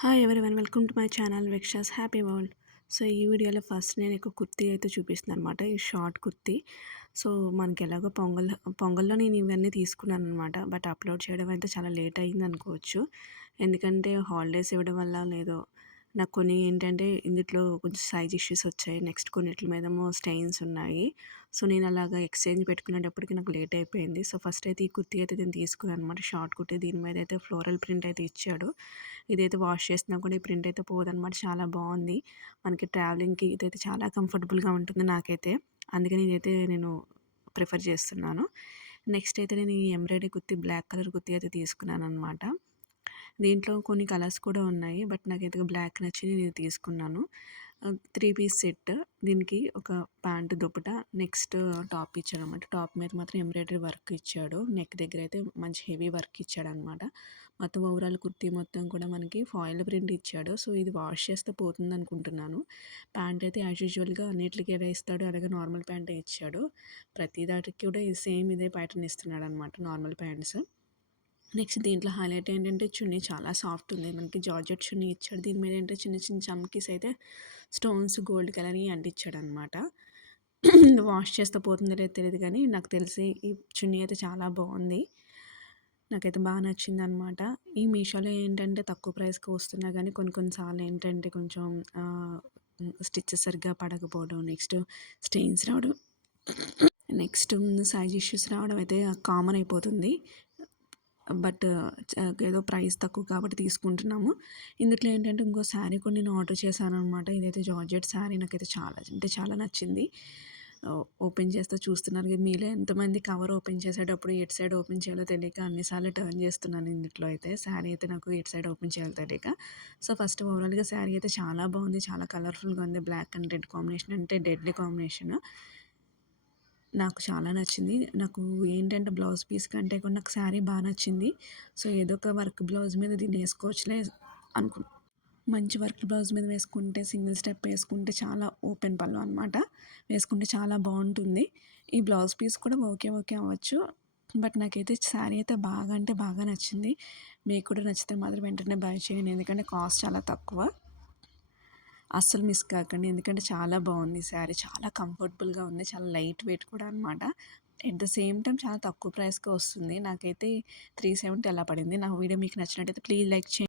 Hi everyone, welcome to my channel విక్షాస్ happy world. So ఈ వీడియోలో ఫస్ట్ నేను ఒక కుర్తీ అయితే చూపిస్తున్నాను అనమాట. ఈ షార్ట్ కుర్తీ. సో మనకి ఎలాగో పొంగల్లో నేను ఇవన్నీ తీసుకున్నాను అనమాట. బట్ అప్లోడ్ చేయడం అయితే చాలా లేట్ అయింది అనుకోవచ్చు. ఎందుకంటే హాలిడేస్ ఇవ్వడం వల్ల లేదో నాకు కొన్ని ఏంటంటే ఇందులో కొంచెం సైజ్ ఇష్యూస్ వచ్చాయి. నెక్స్ట్ కొన్నిటి మీదేమో స్టెయిన్స్ ఉన్నాయి. సో నేను అలాగా ఎక్స్చేంజ్ పెట్టుకునేటప్పటికి నాకు లేట్ అయిపోయింది. సో ఫస్ట్ అయితే ఈ కుర్తీ అయితే నేను తీసుకున్నాను అనమాట. షార్ట్ కుర్తీ, దీని మీద అయితే ఫ్లోరల్ ప్రింట్ అయితే ఇచ్చాడు. ఇదైతే వాష్ చేసినా కూడా ఈ ప్రింట్ అయితే పోదనమాట. చాలా బాగుంది. మనకి ట్రావెలింగ్కి ఇదైతే చాలా కంఫర్టబుల్గా ఉంటుంది నాకైతే. అందుకని ఇదైతే నేను ప్రిఫర్ చేస్తున్నాను. నెక్స్ట్ అయితే నేను ఈ embroidery kurti, black colour kurti అయితే తీసుకున్నాను అనమాట. దీంట్లో కొన్ని కలర్స్ కూడా ఉన్నాయి. బట్ నాకైతే బ్లాక్ నచ్చి నేను ఇది తీసుకున్నాను. 3 పీస్ సెట్. దీనికి ఒక ప్యాంటు, దుపట, నెక్స్ట్ టాప్ ఇచ్చాడనమాట. టాప్ మీద మాత్రం ఎంబ్రాయిడరీ వర్క్ ఇచ్చాడు. నెక్ దగ్గర అయితే మంచి హెవీ వర్క్ ఇచ్చాడనమాట. మొత్తం ఓవరాల్ కుర్తీ మొత్తం కూడా మనకి ఫాయిల్ ప్రింట్ ఇచ్చాడు. సో ఇది వాష్ చేస్తే పోతుంది అనుకుంటున్నాను. ప్యాంట్ అయితే యాజ్ యూజువల్గా అన్నిటికీ ఎలా ఇస్తాడు అలాగే నార్మల్ ప్యాంటే ఇచ్చాడు. ప్రతి దాటికి కూడా సేమ్ ఇదే ప్యాటర్న్ ఇస్తున్నాడు అనమాట, నార్మల్ ప్యాంట్స్. నెక్స్ట్ దీంట్లో హైలైట్ ఏంటంటే చున్నీ చాలా సాఫ్ట్ ఉంది. మనకి జార్జెట్ చున్నీ ఇచ్చాడు. దీని మీద ఏంటంటే చిన్న చిన్న చమ్కీస్ అయితే స్టోన్స్ గోల్డ్ కలర్‌వి అంటించాడనమాట. వాష్ చేస్తే పోతుందో లేదో తెలీదు కానీ నాకు తెలిసి ఈ చున్నీ అయితే చాలా బాగుంది. నాకైతే బాగా నచ్చిందనమాట. ఈ మీషోలో ఏంటంటే తక్కువ ప్రైస్‌కి వస్తున్నా కానీ కొన్ని కొన్ని సార్లు ఏంటంటే కొంచెం స్టిచెస్ సరిగ్గా పడకపోవడం, నెక్స్ట్ స్టెయిన్స్ రావడం, నెక్స్ట్ సైజ్ ఇష్యూస్ రావడం అయితే కామన్ అయిపోతుంది. బట్ ఏదో ప్రైస్ తక్కువ కాబట్టి తీసుకుంటున్నాము. ఇందులో ఏంటంటే ఇంకో శారీ కూడా నేను ఆర్డర్ చేశాననమాట. ఇదైతే జార్జెట్ శారీ. నాకైతే చాలా అంటే చాలా నచ్చింది. ఓపెన్ చేస్తే చూస్తున్నారు కదా మీలో ఎంతమంది కవర్ ఓపెన్ చేసేటప్పుడు ఎటు సైడ్ ఓపెన్ చేయాలో తెలియక అన్నిసార్లు టర్న్ చేస్తున్నాను. ఇందులో అయితే శారీ అయితే నాకు ఎటు సైడ్ ఓపెన్ చేయాలో తెలియక. సో ఫస్ట్ ఓవరాల్గా శారీ అయితే చాలా బాగుంది. చాలా కలర్ఫుల్గా ఉంది. బ్లాక్ అండ్ రెడ్ కాంబినేషన్ అంటే డెడ్లీ కాంబినేషన్. నాకు చాలా నచ్చింది. నాకు ఏంటంటే బ్లౌజ్ పీస్ కంటే కూడా నాకు శారీ బాగా నచ్చింది. సో ఏదో ఒక వర్క్ బ్లౌజ్ మీద దీన్ని వేసుకోవచ్చులే అనుకు మంచి వర్క్ బ్లౌజ్ మీద వేసుకుంటే, సింగిల్ స్టెప్ వేసుకుంటే చాలా ఓపెన్ పళ్ళు అనమాట. వేసుకుంటే చాలా బాగుంటుంది. ఈ బ్లౌజ్ పీస్ కూడా ఓకే ఓకే అవ్వచ్చు. బట్ నాకైతే శారీ అయితే బాగా అంటే బాగా నచ్చింది. మీకు కూడా నచ్చితే మాత్రం వెంటనే బై చేయండి. ఎందుకంటే కాస్ట్ చాలా తక్కువ. అస్సలు మిస్ కాకండి. ఎందుకంటే చాలా బాగుంది శారీ. చాలా కంఫర్టబుల్గా ఉంది. చాలా లైట్ వెయిట్ కూడా అనమాట. ఎట్ ద సేమ్ టైం చాలా తక్కువ ప్రైస్‌కి వస్తుంది. నాకైతే 370 అలా పడింది. నా వీడియో మీకు నచ్చినట్టయితే ప్లీజ్ లైక్ చేయండి.